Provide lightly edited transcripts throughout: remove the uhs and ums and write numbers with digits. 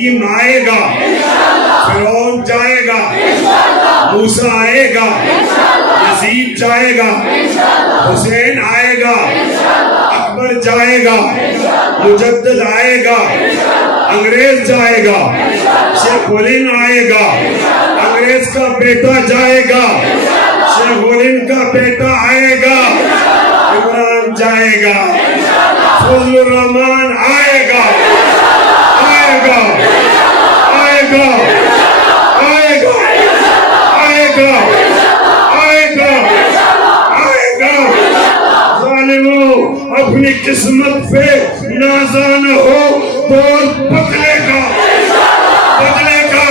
آئے گا، فرعون جائے گا، موسیٰ آئے گا، یزید جائے گا، حسین آئے گا، اکبر جائے گا، مجدد آئے گا، انگریز جائے گا، شیخ ولین آئے گا، انگریز کا بیٹا جائے گا، شیخ ولین کا بیٹا آئے گا، عمران جائے گا، فضل الرحمان آئے گا، آئے گا، آئے گا، آئے گا، آئے گا، آئے گا، آئے گا۔ ظالموں اپنی قسمت پہ نازان ہو، دور بدلے گا، بدلے گا،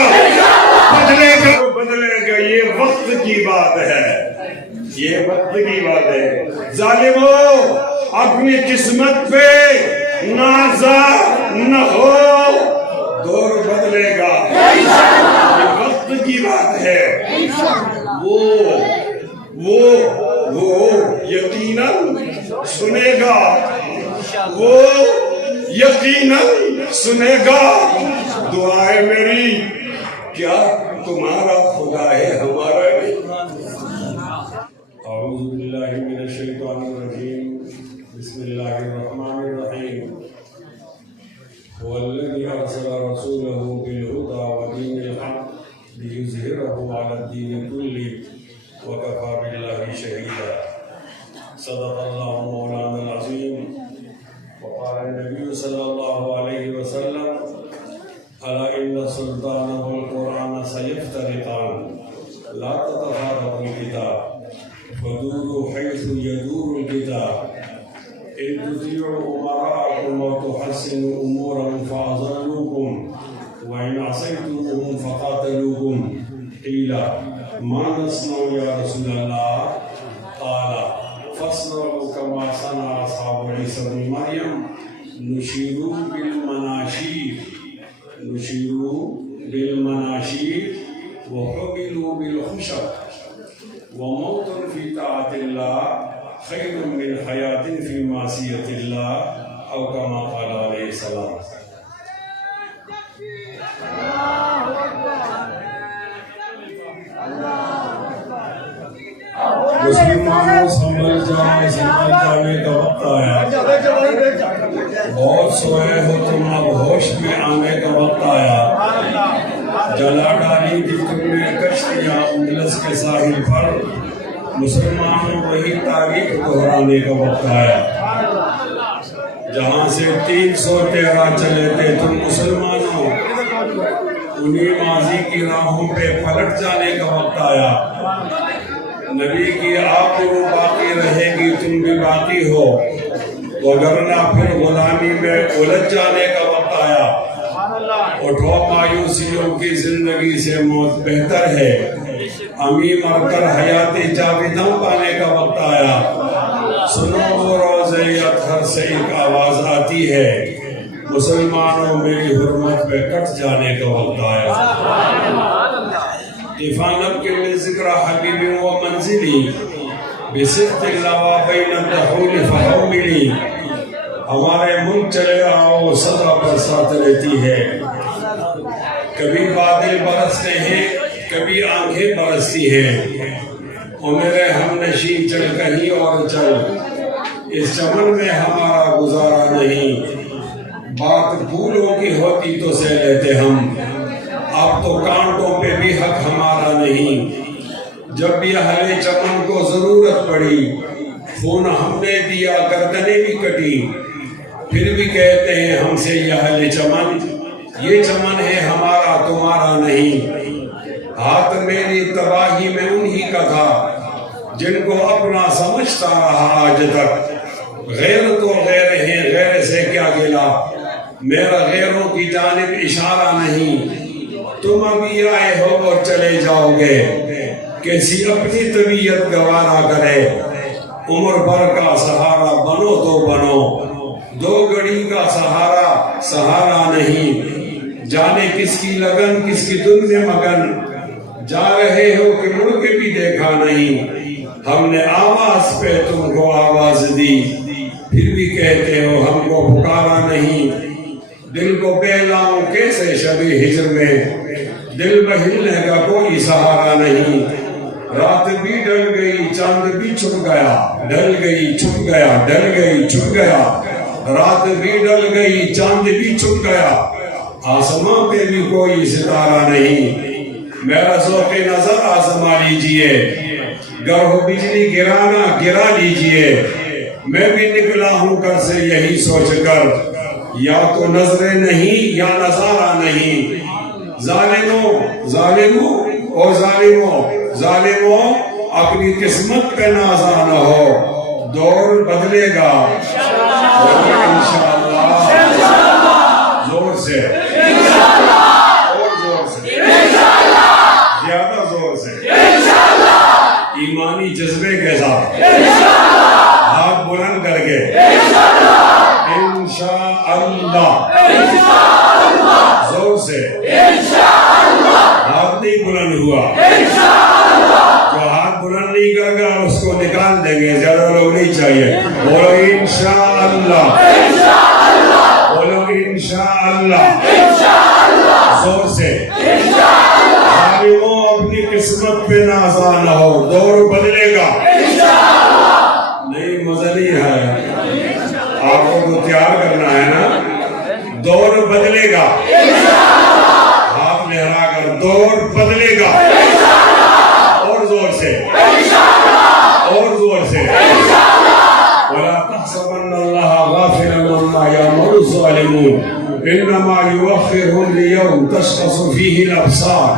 بدلے گا، بدلے گا۔ یہ وقت کی بات ہے، یہ وقت کی بات ہے۔ ظالموں اپنی قسمت پہ نازان نہ ہو، دور بدلے گا، یہ وقت کی بات ہے۔ وہ یقیناً سنے گا، وہ یقیناً سنے گا دعائیں میری، کیا تمہارا خدا ہے ہمارا نہیں۔ اعوذ باللہ من الشیطان الرجیم، بسم اللہ الرحمن الرحیم۔ هو الذي أرسل رسوله بالهدى ودين الحق ليظهره على الدين كله وكفى بالله شهيدا۔ صدق الله مولانا العظيم۔ وقال النبي صلى الله عليه وسلم ألا إن السلطان والقرآن سيفترقان لا تتفارقوا الكتاب فدوروا حيث يدور الكتاب إن تطيعوا أمراءكم وتحسنوا أمورهم فأضلوكم وإن عصيتموهم فقاتلوكم قيل ما نصنع يا رسول الله قال فاصنعوا كما صنع أصحاب عيسى بن مريم نشيروا بالمناشير وحبلوا بالخشب وموت في طاعة الله خیر من حیات فی معصیت اللہ او کما قال علیہ السلام۔ مسلمانوں سنبھل جانے کا وقت آیا، بہت سوئے ہو تم اب ہوش میں آنے کا وقت آیا۔ جلا ڈالی تھی تم نے کشتیاں اندلس کے ساحل پر، مسلمانوں وہی تاریخ دہرانے کا وقت آیا۔ جہاں سے 313 چلے تھے تم مسلمانوں، انہی ماضی کی راہوں پہ پلٹ جانے کا وقت آیا۔ نبی کی آبرو باقی رہے گی، تم بھی باقی ہو، وگرنہ پھر غلامی میں الجھ جانے کا وقت آیا۔ اٹھو مایوسیوں کی زندگی سے موت بہتر ہے، امی مر کر حیات جاویداں پانے کا وقت آیا۔ سنو وہ روزے اطہر سے ایک آواز آتی ہے، مسلمانوں میری حرمت پہ کٹ جانے کا وقت آیا۔ طیفانب کے من ذکر حبیب و منزلی بصدق اللہ و بین الدخول فحوملی۔ ہمارے ملک چلے آؤ صدا برسات رہتی ہے، کبھی بادل برستے ہیں کبھی آنکھیں برستی ہیں، او میرے ہم نشین چل کہیں اور چل، اس چمن میں ہمارا گزارا نہیں۔ بات پھولوں کی ہوتی تو سہ لیتے ہم، اب تو کانٹوں پہ بھی حق ہمارا نہیں۔ جب بھی اہل چمن کو ضرورت پڑی، خون ہم نے دیا گردنیں بھی کٹی، پھر بھی کہتے ہیں ہم سے یہ اہل چمن، یہ چمن ہے ہمارا تمہارا نہیں۔ ہاتھ میری تباہی میں انہی کا تھا جن کو اپنا سمجھتا رہا آج تک۔ غیر تو غیر ہیں، غیر سے کیا گلا، میرا غیروں کی جانب اشارہ نہیں۔ تم ابھی آئے ہو اور چلے جاؤ گے، کیسی اپنی طبیعت گوارا کرے۔ عمر بھر کا سہارا بنو تو بنو، دو گھڑی کا سہارا سہارا نہیں۔ جانے کس کی لگن کس کی دل میں مگن، جا رہے ہو کہ مڑ کے بھی دیکھا نہیں۔ ہم نے آواز پہ تم کو آواز دی، پھر بھی کہتے ہو ہم کو پکارا نہیں۔ دل کو بہلاؤں کیسے شب ہجر میں، دل میں ہلنے کا کوئی سہارا نہیں، رات بھی ڈل گئی چاند بھی چھپ گیا، ڈل گئی چھپ گیا، ڈل گئی چھپ گیا، رات بھی ڈل گئی چاند بھی چھپ گیا، آسمان پہ بھی کوئی ستارہ نہیں، میرا ذوق نظر آزما لیجئے، گر ہو بجلی گرانا گرا لیجئے، میں بھی نکلا ہوں گھر سے یہی سوچ کر، یا تو نظریں نہیں یا نظارہ نہیں، ظالموں ظالموں اور ظالموں ظالموں اپنی قسمت پہ نازا نہ ہو، دور بدلے گا انشاءاللہ، زور سے اور زور سے، زیادہ زور سے، ایمانی جذبے کے ساتھ، ہاتھ بلند کر کے انشاءاللہ، زور سے، ہاتھ نہیں بلند ہوا، جو ہاتھ بلند نہیں کر گا اس کو نکال دیں گے، زیادہ لوگ نہیں چاہیے، بولو انشاءاللہ، بولو انشاءاللہ، زور سے، ظالموں اپنی قسمت پہ نازا نہ ہو، دور بدلے گا، نہیں مزہ نہیں ہے، آپ کو تو تیار کرنا ہے نا، دور بدلے گا، ہاتھ لہرا کر دور بدلے گا، اور زور سے، اور زور سے، وَلَا تَحْسَبَنَّ اللَّهَ غَافِلًا عَمَّا يَعْمَلُ الظَّالِمُونَ إِنَّمَا يُؤَخِّرُهُمْ لِيَوْمٍ تَشْخَصُ فِيهِ الْأَبْصَارُ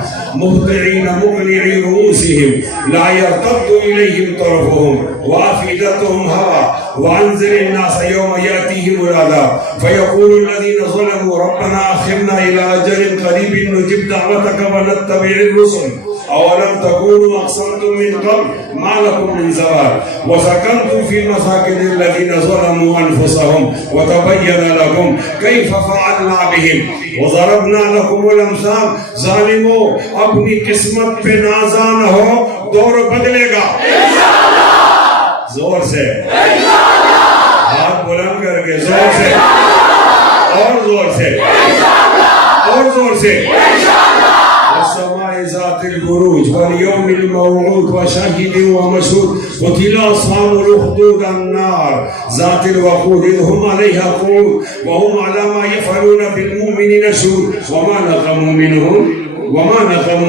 مُهْطِعِينَ مُقْنِعِي رُءُوسِهِمْ لَا يَرْتَدُّ إِلَيْهِمْ طَرْفُهُمْ وَأَفْئِدَتُهُمْ هَوَاءٌ وَأَنذِرِ النَّاسَ يَوْمَ يَأْتِيهِمُ الْعَذَابُ فَيَقُولُ الَّذِينَ ظَلَمُوا رَبَّنَا أَخِّرْنَا إِلَىٰ أَجَلٍ قَرِيبٍ نُجِبْ دَعْوَتَكَ وَنَتَّبِعِ الرُّسُلَ أَوَلَمْ تَكُونُوا أَقْسَمْتُم مِّن قَبْلُ مَا لَكُم مِّن زَوَالٍ وَسَكَنتُمْ فِي مَسَاكِنِ الَّذِينَ ظَلَمُوا أَنفُسَهُمْ وَتَبَيَّنَ لَكُمْ كَيْفَ فَعَلْنَا بِهِمْ وَضَرَبْنَا لَكُمُ الْأَمْثَالَ ظالموں اپنی قسمت پہ نازا نہ ہو، دور بدلے گا، زور سے، ہاتھ بلند کر کے زور سے، اور زور سے، اور زور سے، والسماء ذات البروج واليوم الموعود وشاهد ومشهود قتل أصحاب الأخدود النار ذات الوقود إذ هم عليها قعود وهم على ما يفعلون بالمؤمنين شهود وما نقموا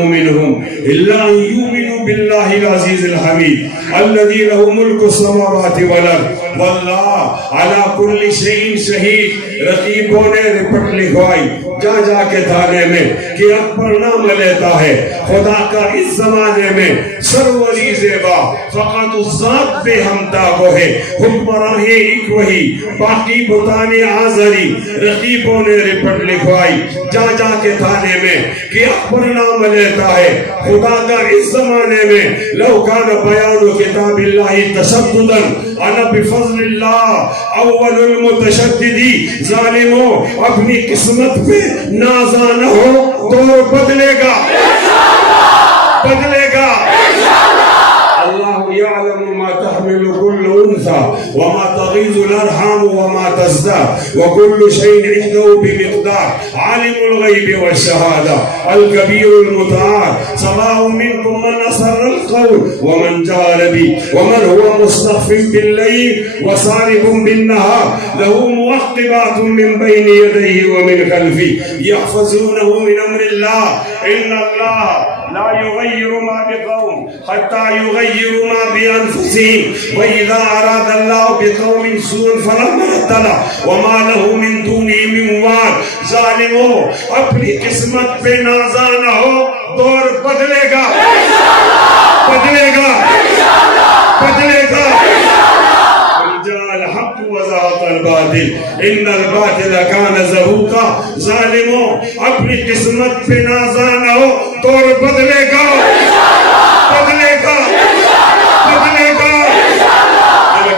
منهم إلا أن يؤمنوا بالله العزيز الحميد الذي له ملك السماوات والأرض والله على كل شيء شهيد رقیبوں نے رپٹ لکھوائی جا کے تھانے میں کہ اکبر نام لیتا ہے خدا کا اس زمانے میں سروری زیبا فقط اس ذات پہ ہمتا کو ہے حکمراں ایک وہی باقی بتانے آزری رقیبوں نے رپٹ لکھوائی جا کے تھانے میں کہ اکبر نام لیتا ہے خدا کا اس زمانے میں لو کان بیان کتاب اللہ تشددا انا بفضل اللہ اول المتشددی ظالموں اپنی قسمت پہ نازا نہ ہو، دور بدلے گا، بدلے گا، اللہ یعلم ما تحمل كل انثى وما تغيض الارحام وما تزداد وكل شيء عنده بمقدار عالم الغيب والشهاده الكبير المتعال سواء منكم من اسر القول ومن جهر به ومن هو مستخف بالليل وسارب بالنهار له معقبات من بين يديه ومن خلفه يحفظونه من امر الله ان الله لا يغير ما بقوم حتى يغيروا ما بأنفسهم وإذا أراد الله بقوم سوءا فلا مرد له وما له من دونه من وال ظالموں اپنی قسمت پہ نازا نہ ہو، دور بدلے گا، بدلے گا، بدلے گا، الحق وزهق الباطل ان الباطل كان زهوقا ظالموں اپنی قسمت پہ نازا نہ ہو، دور بدلے گا، بدلے گا، بدلے گا،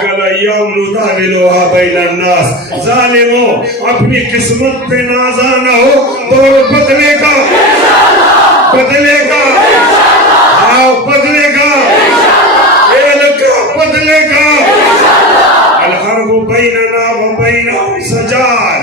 الایام نداولها بین الناس ظالموں اپنی قسمت پہ نازا نہ ہو، دور بدلے گا، بدلے گا، آؤ بدلے گا، بدلے گا، الحرب بیننا و بینہم سجال،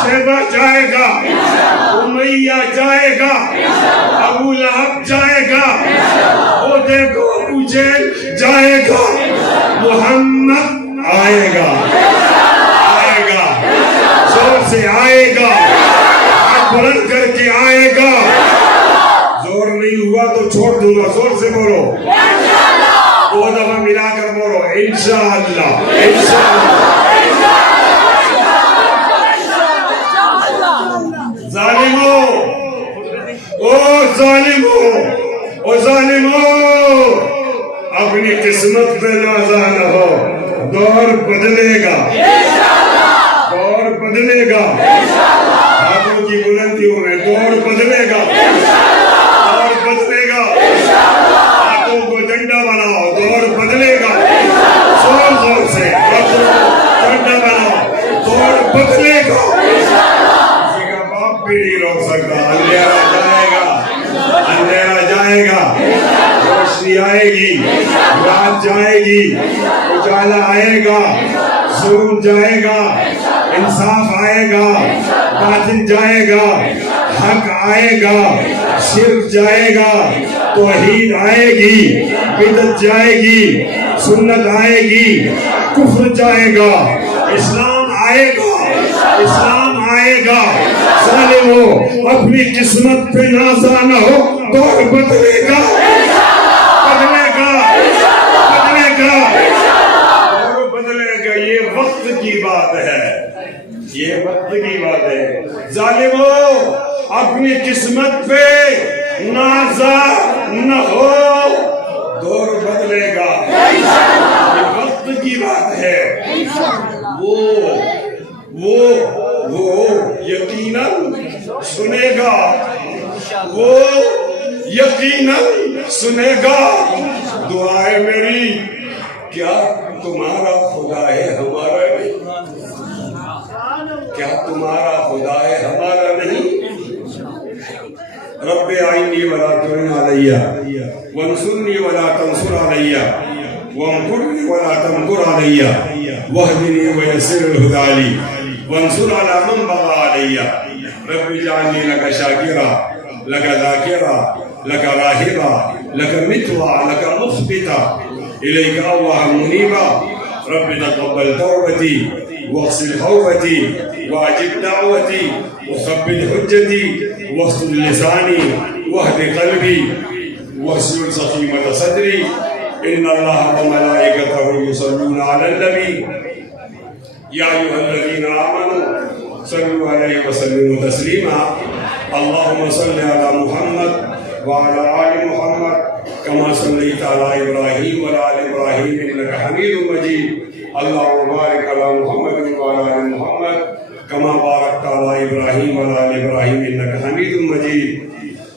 شیبہ جائے گا, امیہ جائے گا, ابو لہب جائے گا, وہ دیکھو ابو جہل جائے گا, محمد آئے گا, آئے گا, زور سے آئے گا, بلند کر کے آئے گا. زور نہیں ہوا تو چھوڑ دوں گا, زور سے بولو, دو دفعہ ملا کر بولو, انشاءاللہ, انشاءاللہ. ظالمو, او ظالمو, او ظالمو, اپنی قسمت پہ نازا نہ ہو, دور بدلے گا, دور بدلے گا, ہاتھوں کی بلندیوں میں دور بدلے گا, دور بدلے گا, ہاتھوں کو ڈنڈا بناؤ, دور بدلے گا, زور زور سے ڈنڈا بناؤ, دور بدلے گا. کسی کا باپ بھی نہیں روک سکتا. اندھیرا جائے گا, اندھیرا جائے گا, روشنی آئے گی, رات جائے گی, اجالا آئے گا, ظلم جائے گا, انصاف آئے گا, باطل جائے گا, حق آئے گا, شرک جائے گا, توحید آئے گی, بدعت جائے گی, سنت آئے گی, کفر جائے گا, اسلام آئے گا, اسلام آئے گا. ظالمو, اپنی قسمت پہ نازا نہ ہو, دور بدلے گا, بدلے گا, بدلے گا, دور بدلے گا. یہ وقت کی بات ہے, یہ وقت کی بات ہے. ظالمو, اپنی قسمت پہ نازا نہ ہو, دور بدلے گا. یہ وقت کی بات ہے. وہ یقیناً سنے گا, وہ یقیناً سنے گا دعائیں میری. کیا تمہارا خدا ہے ہمارا نہیں؟ کیا تمہارا خدا ہے ہمارا نہیں؟ رب اعینی ولا تعن علی وانصرنی ولا تنصر علی وامکرنی ولا تمکر علی واہدنی ویسر الہدی لی وانصر علی من بغی علی. رب اجعلنی لک شاکرا لک ذاکرا لک راہبا لک متوا لک مخبتا الیک اوہا منیبا. رب تقبل توبتی واغسل حوبتی واجب دعوتی وثبت حجتی واصل لسانی واهد قلبی واسلل سخیمة صدری. ان اللہ وملائکته یصلون علی النبی یا ایھا الذین آمنوا صلوا علیہ وسلموا تسلیما. اللهم صل علی محمد وعلى آل محمد كما صليت على إبراهيم وعلى آل إبراهيم إنك حميد مجيد. اللهم بارك على محمد وعلى آل محمد كما باركت على إبراهيم وعلى آل إبراهيم إنك حميد مجيد.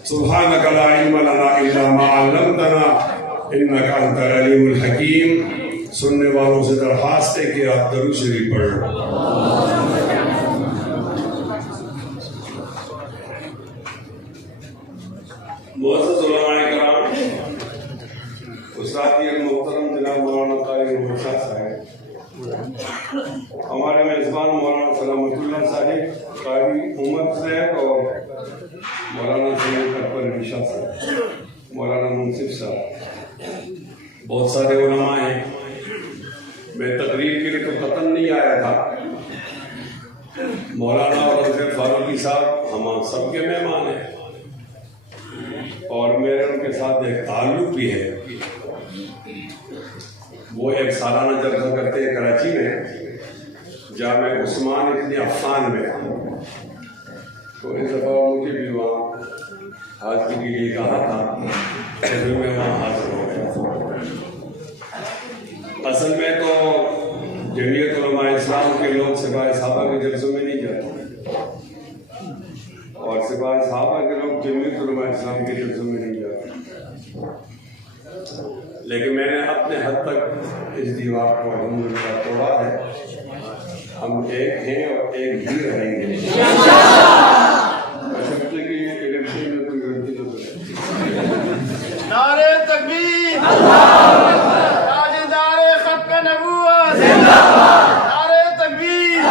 سبحانك لا علم لنا إلا ما علمتنا إنك أنت العليم الحكيم. سننے والوں سے درخواست ہے کہ آپ درود شریف پڑھ لو. معزز علماء کرام, استاد محترم جناب مولانا قاری مرشد صاحب, ہمارے میزبان مولانا سلامت اللہ صاحب قاری امت صاحب اور مولانا سید اکبر رشاد صاحب, مولانا منصف صاحب, بہت سارے علماء ہیں. میں تقریر کے لیے تو قطن نہیں آیا تھا. مولانا اور حضرت فاروقی صاحب ہم سب کے مہمان ہیں اور میرے ان کے ساتھ ایک تعلق بھی ہے. وہ ایک سالانہ جلسہ کرتے ہیں کراچی میں, جامع عثمان ابن عفان میں. تو اس دفعہ مجھے بھی وہاں حاضری کے لیے کہا تھا, پھر میں وہاں حاضر ہو گیا. اصل میں تو جمعیت علماء اسلام کے لوگ سپاہ صحابہ کے جلسوں میں نہیں جاتے, اور سپاہ صحابہ کے لوگ جمعیت علماء اسلام کے جلسوں میں نہیں جاتے. لیکن میں نے اپنے حد تک اس دیوار کو الحمدللہ توڑا ہے. ہم ایک ہیں اور ایک ہی رہیں گے. نعرہ تکبیر, تاجدار ختم نبوت, نعرہ تکبیر.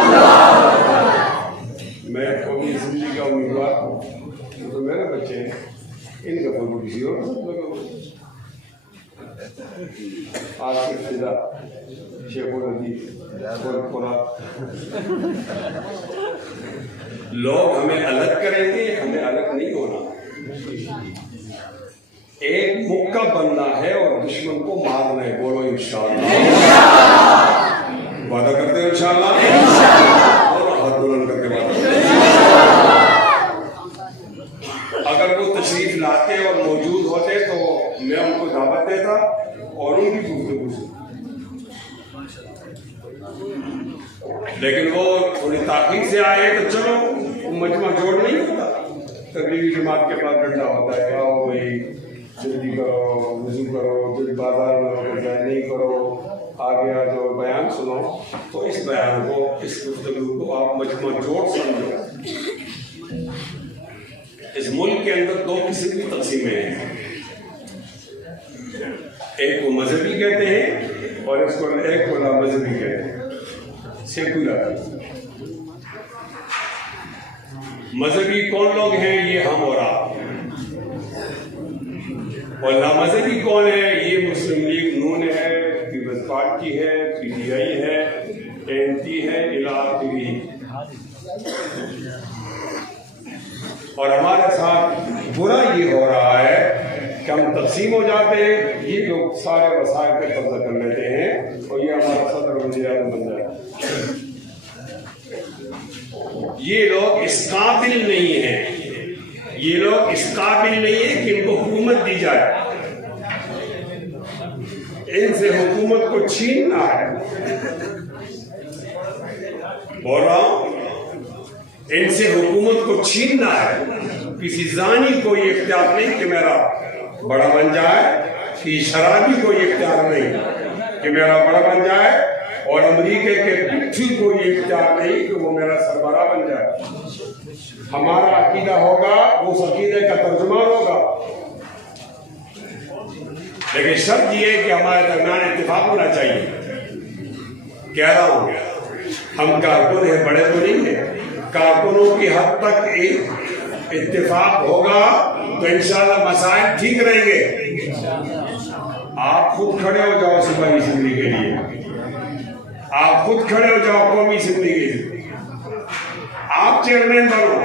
تو میرے بچے ہیں، ان کا فوٹو کسی اور کو لگا ہوا ہے۔ آج سے فضا شیخ الحدیث قرآن لوگ ہمیں الگ کریں گے، ہمیں الگ نہیں ہونا۔ ایک مکہ بننا ہے اور دشمن کو مارنا ہے، بولو انشاءاللہ۔ وعدہ کرتے ہیں انشاءاللہ، اور ہاتھ بلند کر کے وعدہ۔ اگر وہ تشریف لاتے اور موجود ہوتے تو میں ان کو دعوت دیتا اور ان کی گفتگو سے، لیکن وہ تھوڑی تاخیر سے آئے تو چلو مجمع جوڑ نہیں ہوتا۔ تقریبی جماعت کے بعد ڈنڈا ہوتا ہے، آؤ بھائی جلدی کرو، وضو کرو، جلدی بازار میں نہیں کرو، آگے آ جاؤ، بیان سنو۔ تو اس بیان کو، اس گفتگو کو آپ مجمع جوڑ سمجھو۔ اس ملک کے اندر دو قسم کی تقسیمیں ہیں، ایک کو مذہبی کہتے ہیں اور اس کو ایک کو لا مذہبی کہتے ہیں، سیکولر۔ مذہبی کون لوگ ہیں؟ یہ ہم اور آپ۔ اور لامذہبی کون ہے؟ یہ مسلم لیگ نون ہے، پیپلز پارٹی ہے، پی ٹی آئی ہے، ANC ہے، الی آخری۔ اور ہمارے ساتھ برا یہ ہو رہا ہے کہ ہم تقسیم ہو جاتے ہیں، یہ لوگ سارے وسائل پہ قبضہ کر لیتے ہیں اور یہ ہمارا صدر وزیر اعظم بن جائے۔ یہ لوگ اس قابل نہیں ہیں، یہ لوگ اس قابل نہیں ہیں کہ ان کو حکومت دی جائے۔ ان سے حکومت کو چھیننا ہے، بول رہا ہوں، ان سے حکومت کو چھیننا ہے۔ کسی زانی کو یہ اختیار نہیں کہ میرا بڑا بن جائے، کسی شرابی کو یہ اختیار نہیں کہ میرا بڑا بن جائے، اور امریکہ کے پٹھی کو یہ اختیار نہیں کہ وہ میرا سربراہ بن جائے۔ ہمارا عقیدہ ہوگا، اس عقیدے کا ترجمان ہوگا، لیکن شرط یہ ہے کہ ہمارے درمیان اتفاق ہونا چاہیے۔ کہہ رہا ہوں، ہم کارکن ہیں، بڑے تو نہیں ہیں، کارکنوں کی حد تک ایک اتفاق ہوگا تو انشاءاللہ مسائل ٹھیک رہیں گے۔ آپ خود کھڑے ہو جاؤ صوبائی اسمبلی کے لیے، آپ خود کھڑے ہو جاؤ قومی اسمبلی کے لیے، آپ چیئرمین بنو۔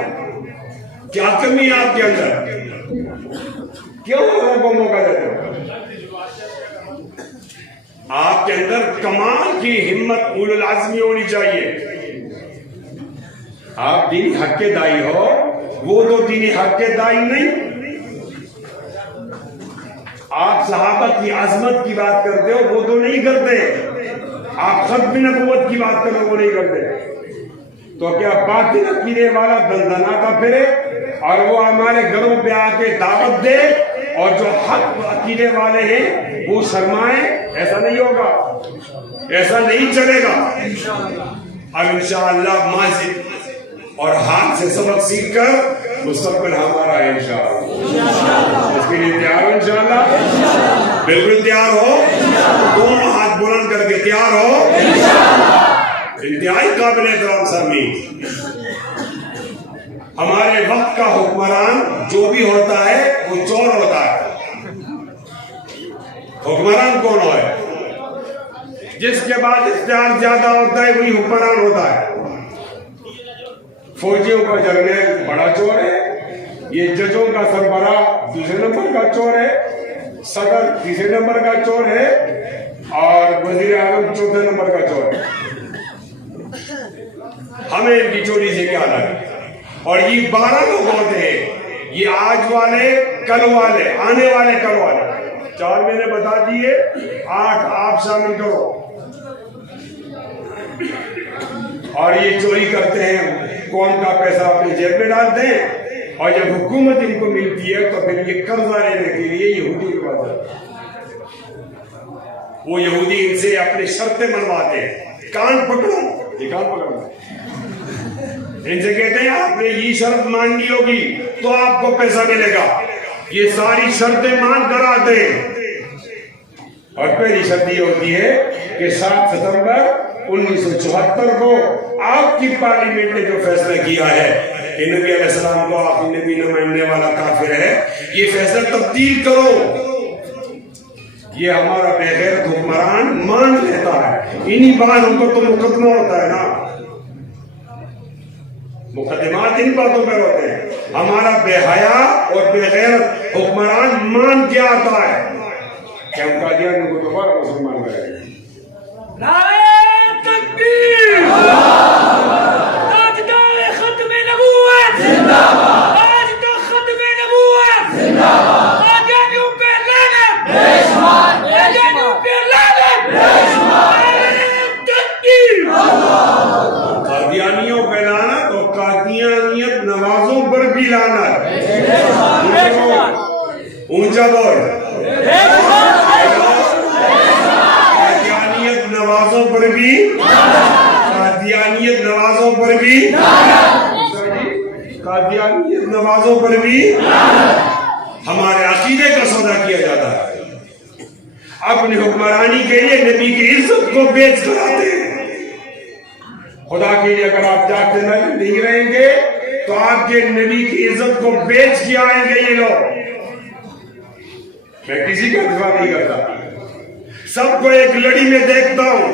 کیا کمی ہے آپ کے اندر؟ کیوں لوگوں کو موقع دیتے ہو؟ آپ کے اندر کمال کی ہمت اولو العزمی ہونی چاہیے۔ آپ دینی حق کے دائی ہو، وہ تو دینی حق کے دائی نہیں۔ آپ صحابہ کی عظمت کی بات کرتے ہو، وہ تو نہیں کرتے۔ آپ ختم نبوت کی بات کرو، وہ نہیں کرتے۔ تو کیا باطل عقیدے والا دندناتا پھرے اور وہ ہمارے گھروں پہ آ کے دعوت دے، اور جو حق عقیدے والے ہیں وہ شرمائیں؟ ایسا نہیں ہوگا، ایسا نہیں چلے گا۔ اب انشاءاللہ ماضی اور ہاتھ سے سبق سیکھ کر مستقبل ہمارا ہے انشاءاللہ۔ اس کے لیے تیار ہو انشاءاللہ؟ بالکل تیار ہو؟ دونوں ہاتھ بلند کر کے تیار ہو؟ انتہائی قابل احترام سامعین، ہمارے وقت کا حکمران جو بھی ہوتا ہے وہ چور ہوتا ہے۔ حکمران کون ہے؟ جس کے بعد اختیار زیادہ ہوتا ہے وہی حکمران ہوتا ہے۔ فوجیوں کا جنرل بڑا چور ہے، یہ ججوں کا سربراہ دوسرے نمبر کا چور ہے، صدر تیسرے نمبر کا چور ہے، اور وزیر اعظم چوتھے نمبر کا چور ہے۔ ہمیں ان کی چوری سے کیا لگا؟ اور یہ 12 لوگ ہوتے ہیں، یہ آج والے، کل والے، آنے والے کل والے۔ 4 میں نے بتا دیے، 8 آپ شامل کرو۔ اور یہ چوری کرتے ہیں، قوم کا پیسہ اپنی جیب میں ڈالتے ہیں، اور جب حکومت ان کو ملتی ہے تو پھر یہ قرضہ لینے کے لیے یہودی کے پاس جاتے ہیں۔ وہ یہودی ان سے اپنی شرطیں منواتے ہیں، کان پکڑو، یہ کان پکڑو، ان سے کہتے ہیں آپ نے یہ شرط مان لی ہوگی تو آپ کو پیسہ ملے گا۔ یہ ساری شرطیں مان کر آتے ہیں، اور پہلی شرط یہ ہوتی ہے کہ 7 ستمبر 1974 کو آپ کی پارلیمنٹ نے جو فیصلہ کیا ہے کہ نبی علیہ السلام کو آخری نبی نہ ماننے والا کافر ہے، یہ فیصلہ تبدیل کرو۔ یہ ہمارا بے غیرت حکمران مان لیتا ہے، انہی باتوں کو تو مقدمہ ہوتا ہے نا، مقدمات ان باتوں پر ہوتے ہیں۔ ہمارا بے حیا اور بے غیرت حکمران مان کے آتا ہے کہ ہم قادیانی کو دوبارہ مسلمان کریں گے۔ نعرہ تکبیر، تاجدار ختم نبوت زندہ باد، آج تو ختم نبوت زندہ باد، قادیانیوں پہ لعنت بے شمار، قادیانیوں پہ لعنت بے شمار، نعرہ تکبیر، قادیانیوں پہ لعنت اور قادیانیت نوازوں پر بھی لعنت۔ اونچا بول، قادیانیت نوازوں پر بھی، قادیانیت نوازوں پر بھی، قادیانیت نوازوں پر بھی ہمارے عقیدے کا سودا کیا جاتا ہے۔ اپنی حکمرانی کے لیے نبی کی عزت کو بیچ کر آتے ہیں۔ خدا کے لیے اگر آپ جاگتے نہیں رہیں گے تو آپ کے نبی کی عزت کو بیچ کے آئیں گے یہ لوگ۔ میں کسی کا دفاع نہیں کرتا، سب کو ایک لڑی میں دیکھتا ہوں،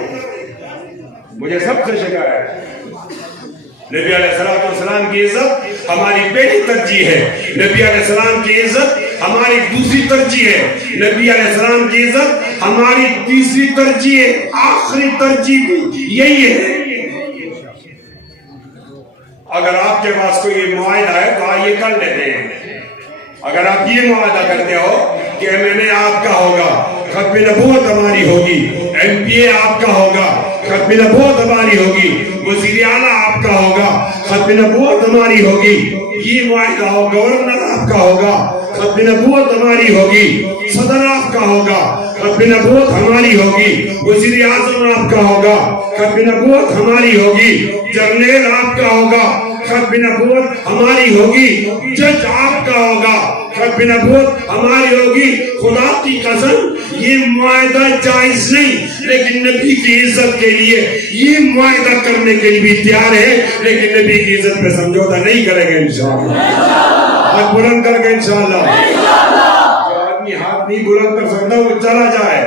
مجھے سب سے شکایت۔ نبی علیہ السلام کی عزت ہماری پہلی ترجیح ہے، نبی علیہ السلام کی عزت ہماری دوسری ترجیح ہے، نبی علیہ السلام کی عزت ہماری تیسری ترجیح ہے، آخری ترجیح بھی یہی ہے۔ اگر آپ کے پاس کوئی معاہدہ ہے تو آئیے کر لیتے ہیں۔ اگر آپ یہ معاہدہ کرتے ہو کہ میں آپ کا ہوگا، ختم نبوت ہماری ہوگی، ایم پی اے آپ کا ہوگا، ختم نبوت ہماری ہوگی، وزیر اعلیٰ آپ کا ہوگا، ختم نبوت ہماری ہوگی، یہ معاہدہ ہو، گورنر آپ کا ہوگا، ختم نبوت ہماری ہوگی، صدر آپ کا ہوگا، ختم نبوت ہماری ہوگی، وزیر اعظم آپ کا ہوگا، ختم نبوت ہماری ہوگی، جنرل آپ کا ہوگا، ختم نبوت ہماری ہوگی، جج آپ کا ہوگا، ختم نبوت ہماری ہوگی۔ خدا کی قسم یہ معاہدہ جائز نہیں، لیکن نبی کی عزت کے لیے یہ معاہدہ کرنے کے لیے بھی تیار ہے، لیکن نبی کی عزت پہ سمجھوتا نہیں کرے گا انشاءاللہ۔ ہاتھ بلند کر کے انشاءاللہ۔ جو آدمی ہاتھ نہیں بلند کر سکتا وہ چلا جائے۔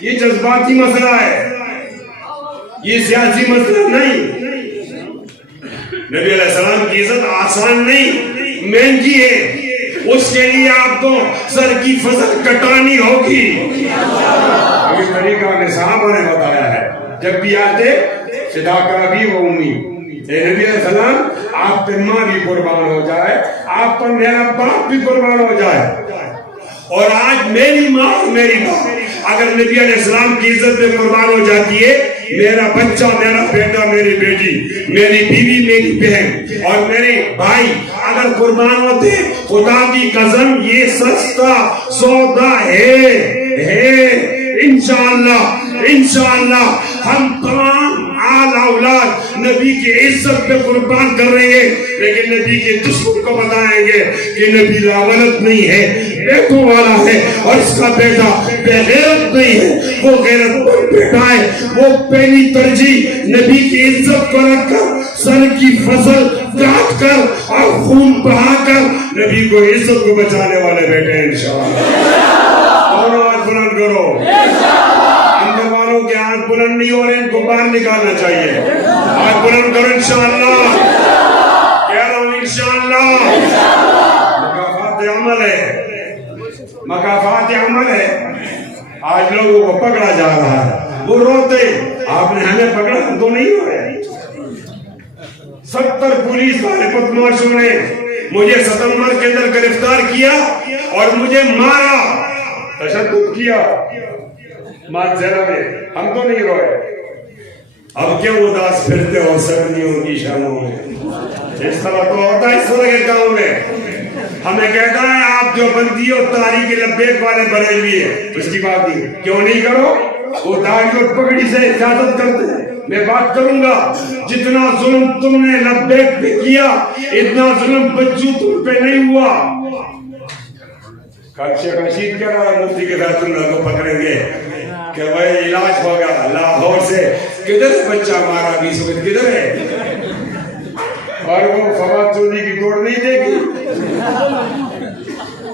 یہ جذباتی مسئلہ ہے، یہ سیاسی مسئلہ نہیں۔ نبی علیہ السلام کی عزت آسان نہیں، مہنگی ہے، اس کے لیے آپ کو سر کی فصل کٹانی ہوگی۔ یہ طریقہ ہمیں صحابہ نے بتایا ہے، جب بھی آتے فداک ابی و امی، اے نبی علیہ السلام آپ پہ ماں بھی قربان ہو جائے، آپ پر میرا باپ بھی قربان ہو جائے، اور آج میری ماں اور میری باپ اگر نبی علیہ السلام کی عزت میں قربان ہو جاتی ہے، میرا بچہ، میرا بیٹا، میری بیٹی، میری بیوی، میری بہن اور میرے بھائی اگر قربان ہوتے، خدا کی قسم یہ سستا سودا ہے۔ انشاءاللہ ہم تمام آل اولاد نبی کی عزت پہ قربان کر رہے ہیں، لیکن نبی کے دشمن کو بتائیں گے کہ نبی لا ولد نہیں ہے، بیٹوں والا ہے، اور اس کا بیٹا بے غیرت نہیں ہے، وہ غیرت پر بیٹا ہے۔ وہ پہلی ترجیح نبی کی عزت کو رکھ کر، سر کی فصل کاٹ کر اور خون بہا کر نبی کو عزت کو بچانے والے بیٹے ہیں انشاءاللہ۔ اور آج بلند کرو، اندر والوں کے ہاتھ بلند نہیں ہو رہے، ان کو باہر نکالنا چاہیے۔ آج بلند کرو انشاءاللہ، کہہ رہا ہوں انشاءاللہ۔ مکافات عمل ہے، مکافات عمل ہے۔ آج لوگوں کو پکڑا جا رہا ہے، وہ روتے، آپ نے ہمیں پکڑا تو نہیں ہو رہے۔ 70 پولیس والے بدماشوں نے مجھے ستمبر کے اندر گرفتار کیا اور مجھے مارا، تشدد کیا ماتھیرا میں، ہم تو نہیں روئے۔ اب کیوں اداس پھرتے ہو سردیوں کی شاموں میں؟ اس طرح تو ہوتا ہے اس طرح کے کام میں۔ ہمیں کہتا ہے آپ جو بندی اور تاریخ لبیک والے بریلوی ہیں، اس کی بات نہیں، کیوں نہیں کرو؟ وہ داڑھی اور پگڑی سے اجازت کرتے ہیں۔ میں بات کروں گا، جتنا ظلم تم نے لبیک پہ کیا اتنا ظلم بچو تم پہ نہیں ہوا۔ شیخ رشید کہہ رہا ہے مفتی کے ساتھ اللہ کو پکڑیں گے کہ بھائی علاج ہوگا لاہور سے، کدھر بچہ ہمارا 20 وقت کدھر ہے؟ اور وہ فواد چودھری کی توڑ نہیں دے گی.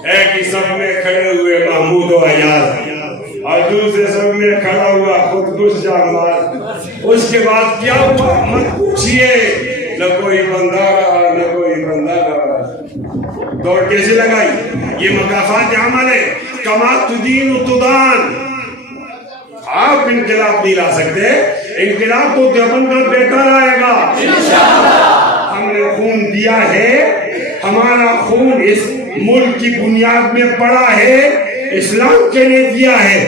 ایک ہی سب میں کھڑے ہوئے محمود و ایاز اور دوسرے سب میں کھڑا ہوا خودکش جانباز. اس کے بعد کیا ہوا مت پوچھئے, نہ کوئی بندہ رہا نہ کوئی بندہ رہا. دوڑ کیسے لگائی؟ یہ مقافات عمل ہے. کما تدین تدان. آپ انقلاب نہیں لا سکتے, انقلاب تو دیوبند کا بیٹا لائے گا انشاءاللہ. ہم نے خون دیا ہے, ہمارا خون اس ملک کی بنیاد میں پڑا ہے, اسلام کے لیے دیا ہے,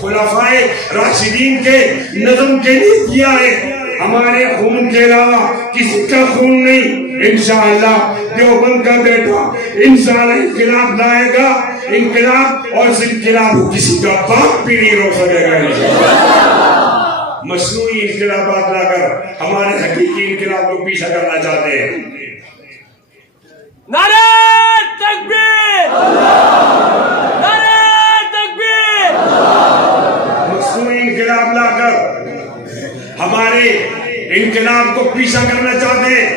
خلفائے راشدین کے نظم کے لیے دیا ہے. ہمارے خون کے علاوہ کسی کا خون نہیں. انشاءاللہ دیوبند کا بیٹا انشاءاللہ انقلاب لائے گا. انقلاب اور اس انقلاب کو کسی کا باپ بھی نہیں روک سکے گا انشاءاللہ. مصنوعی انقلابات لا کر ہمارے حقیقی انقلاب کو پیچھا کرنا چاہتے ہیں. نعرہ تکبیر, نعرہ تکبیر. مصنوعی انقلاب لا کر ہمارے انقلاب کو پیچھا کرنا چاہتے ہیں.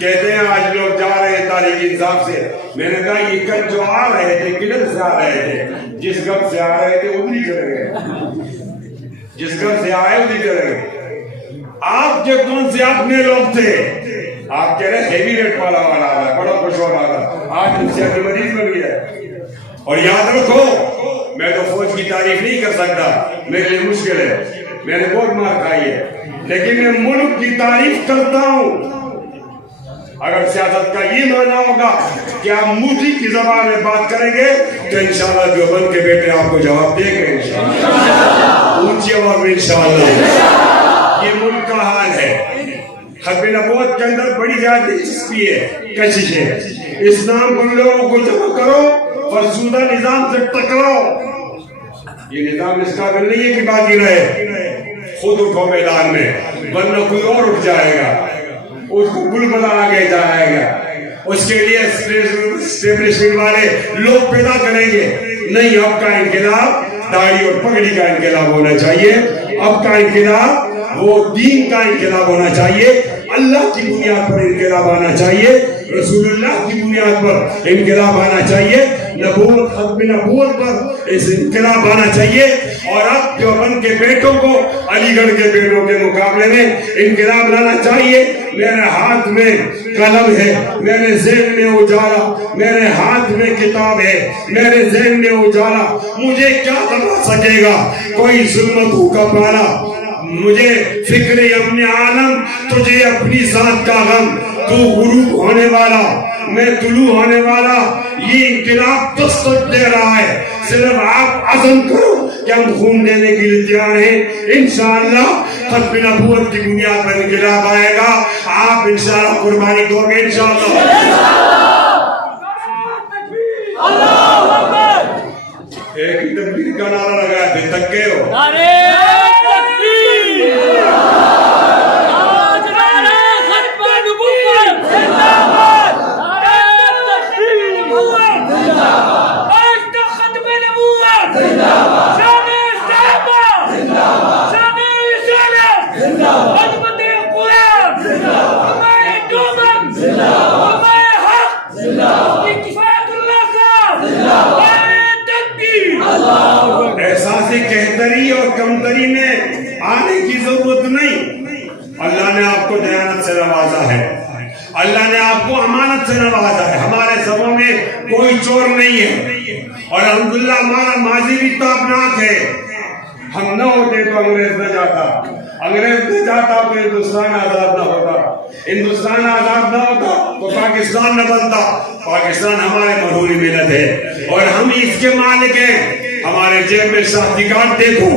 کہتے ہیں آج لوگ جا رہے ہیں تاریخ انصاف سے. میں نے کہا یہ کل جو آ رہے تھے کدھر سے آ رہے تھے؟ جس گھر سے آ رہے تھے ادھر ہی چلے گئے. جس گھر سے آئے ادھر چلے گئے. آپ کے کون سے اپنے لوگ تھے؟ آپ کہہ رہے ہیوی ریٹ والا تھا, بڑا خوش ہو رہا تھا, آج مجھ سے اپنے مریض بن گیا ہے. اور یاد رکھو, میں تو فوج کی تعریف نہیں کر سکتا, میرے لیے مشکل ہے, میں نے بہت مار کھائی ہے, لیکن میں ملک کی تعریف کرتا ہوں. اگر سیاست کا یہ معنی ہوگا کہ آپ مودی کی زبان میں بات کریں گے تو انشاءاللہ دیوبند کے بیٹے آپ کو جواب دیں گے انشاءاللہ, اونچی آواز میں انشاءاللہ. یہ ملک کا حال ہے. ختم نبوت کے اندر بڑی زیادہ دلچسپی ہے, کشش ہے. اسلام کو لوگوں کو جمع کرو, فرسودہ نظام سے ٹکراؤ. یہ نظام اس قابل نہیں ہے کہ باقی رہے. خود اٹھو میدان میں, ورنہ کوئی اور اٹھ جائے گا, اس کو بلبلا آگے جائے گا. اس کے لیے اسٹیبلشمنٹ والے لوگ پیدا کریں گے. نہیں, اب کا انقلاب داڑھی اور پگڑی کا انقلاب ہونا چاہیے. اب کا انقلاب وہ دین کا انقلاب ہونا چاہیے, اللہ کی بنیاد پر انقلاب آنا چاہیے, رسول اللہ کی بنیاد پر انقلاب آنا چاہیے, نبوت ختم نبوت پر اس انقلاب آنا چاہیے. اور اب دیوبند کے بیٹوں کو علی گڑھ کے بیٹوں کے مقابلے میں انقلاب لانا چاہیے. میرے ہاتھ میں قلم ہے, میرے ذہن میں اجالا, میرے ہاتھ میں کتاب ہے, میرے ذہن میں اجالا. مجھے کیا دبا سکے گا کوئی ظلمتوں کا پالا. مجھے فکر اپنے عالم, تجھے اپنی ذات کا غم. تو غروب ہونے والا, میں طلوع ہونے والا. یہ انقلاب دستک دے رہا ہے. صرف آپ عزم کرو کہ ہم خون دینے کے لیے تیار ہیں. انشاءاللہ ختم نبوت کی بنیاد پر انقلاب آئے گا. آپ انشاءاللہ قربانی دو گے انشاءاللہ. اللہ اکبر. ایک ہی تکبیر کا نعرہ لگایا پھر تک گئے ہو. نعرہ تکبیر, آج نعرہ ختم نبوت زندہ باد. نعرہ تکبیر زندہ باد, آج تو ختم نبوت زندہ باد. شان صحابہ زندہ باد, شان رسالت زندہ باد, عظمت قرآن زندہ باد, ہمارے دیوبند زندہ باد, ہمارے حق زندہ باد, کفایت اللہ صاحب زندہ باد. احساس کہتری اور کمتری میں آنے کی ضرورت نہیں. اللہ نے آپ کو دیانت سے نوازا ہے, اللہ نے آپ کو امانت سے نوازا ہے. ہمارے سبوں میں کوئی چور نہیں ہے, اور الحمدللہ ہمارا ماضی بھی تابناک ہے. ہم نہ ہوتے تو انگریز نہ جاتا, انگریز نہ جاتا تو ہندوستان آزاد نہ ہوتا, ہندوستان آزاد نہ ہوتا تو پاکستان نہ بنتا. پاکستان ہمارے مرہون ملت ہے اور ہم اس کے مالک ہیں. ہمارے جیب میں شناختی کارڈ دیکھو,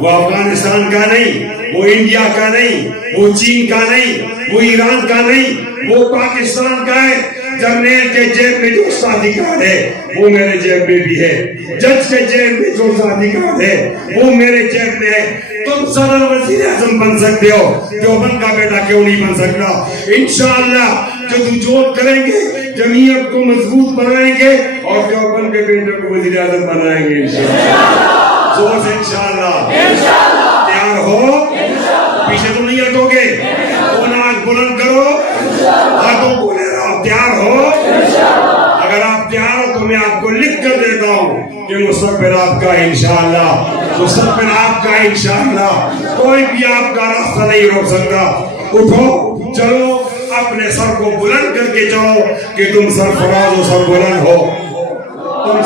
وہ افغانستان کا نہیں, وہ انڈیا کا نہیں, وہ چین کا نہیں, وہ ایران کا نہیں, وہ پاکستان کا ہے. جرنیل کے جیب میں جو شناختی کارڈ ہے وہ میرے جیب میں بھی ہے, جج کے جیب میں جو شناختی کارڈ ہے وہ میرے جیب میں ہے. تم صدر وزیر اعظم بن سکتے ہو, دیوبند کا بیٹا کیوں نہیں بن سکتا؟ انشاءاللہ جدوجہد کریں گے, جمعیت کو مضبوط بنائیں گے اور دیوبند کے بیٹے کو وزیر اعظم بنائیں گے انشاءاللہ. زور سے انشاءاللہ. تیار ہو؟ پیچھے تم نہیں ہٹو گے. دونوں آنکھ بلند کرو. کو لکھ کر دیتا ہوں کہ مستقبل آپ کا انشاءاللہ، مستقبل آپ کا انشاءاللہ، کوئی بھی آپ کا راستہ نہیں روک سکتا۔ اٹھو چلو، اپنے سر کو بلند کر کے چلو کہ تم سرفراز و سربلند ہو، تم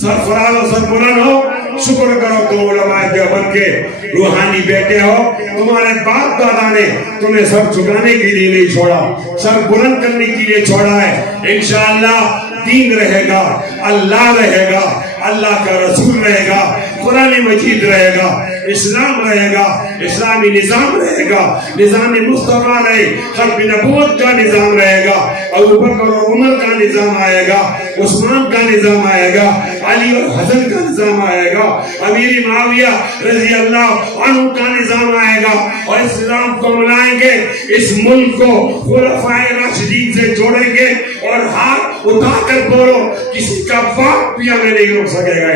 سرفراز و سربلند ہو۔ شکر کرو تم علماء دیوبند کے روحانی بیٹے ہو، تمہارے باپ دادا نے تمہیں سر جھکانے کے لیے نہیں چھوڑا، سر بلند کرنے کے لیے چھوڑا ہے۔ انشاءاللہ دین رہے گا، اللہ رہے گا، اللہ کا رسول رہے گا، قرآن مجید رہے گا، اسلام رہے گا، اسلامی نظام رہے گا، نظام مصطفیٰ رہے، ختم نبوت کا نظام رہے گا، ابو بکر اور عمر کا نظام آئے گا، عثمان کا نظام آئے گا، علی اور حسن کا نظام آئے گا، امیر معاویہ رضی اللہ عنہ کا نظام آئے گا، اور اسلام کو ملائیں گے، اس ملک کو خلفائے راشدین سے جوڑیں گے، اور ہاتھ اٹھا کر بولو کسی کا باپ بھی ہمیں نہیں روک سکے گا۔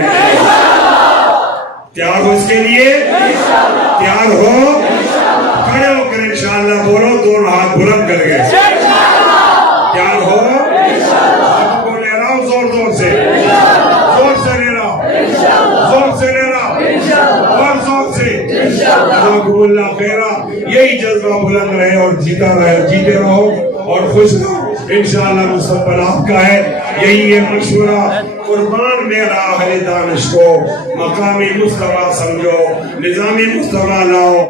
تیار ہو اس کے لیے؟ تیار ہو؟ کھڑے ہو کر انشاءاللہ بولو، دونوں ہاتھ بلند کر گئے۔ تیار ہو؟ ہاتھ کو لے رہا ہوں زور زور سے، زور سے لے رہا ہوں، زور سے لے رہا ہوں، اور زور سے۔ جزاکم اللہ خیرہ۔ یہی جذبہ بلند رہے اور جیتا رہے، جیتے رہو اور خوش رہو۔ انشاءاللہ مستقبل آپ کا ہے، یہی ہے مشورہ۔ قربان میرا اہل دانش کو، مقام مصطفیٰ سمجھو، نظام مصطفیٰ لاؤ۔